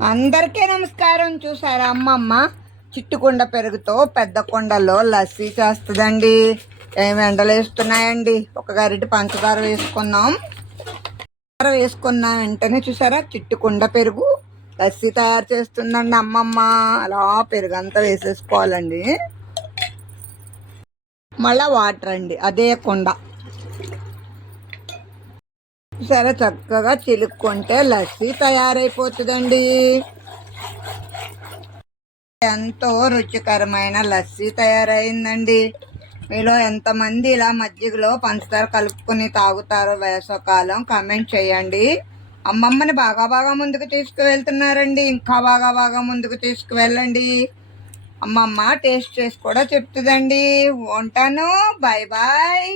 అందరికీ నమస్కారం. చూసారా అమ్మమ్మ చిట్టుకుండ పెరుగుతో పెద్ద కుండలో లస్సీ చేస్తుందండి. ఏమి ఎండలు వేస్తున్నాయండి. ఒక గరిటె పంచదార వేసుకున్నాం. వేసుకున్న వెంటనే చూసారా చిట్టుకుండ పెరుగు లస్సీ తయారు చేస్తుందండి అమ్మమ్మ. అలా పెరుగు అంతా వేసేసుకోవాలండి. మళ్ళా వాటర్ అండి, అదే కుండ. సరే చక్కగా చిలుక్కుంటే లస్సీ తయారైపోతుందండి. ఎంతో రుచికరమైన లస్సీ తయారైందండి. మీలో ఎంతమంది ఇలా మజ్జిగలో పంచదార కలుపుకొని తాగుతారో వేసవకాలం కామెంట్ చేయండి. అమ్మమ్మని బాగా ముందుకు తీసుకువెళ్తున్నారండి. ఇంకా బాగా ముందుకు తీసుకువెళ్ళండి. అమ్మమ్మ టేస్ట్ చేసి కూడా చెప్తుందండి. ఉంటాను. Bye bye.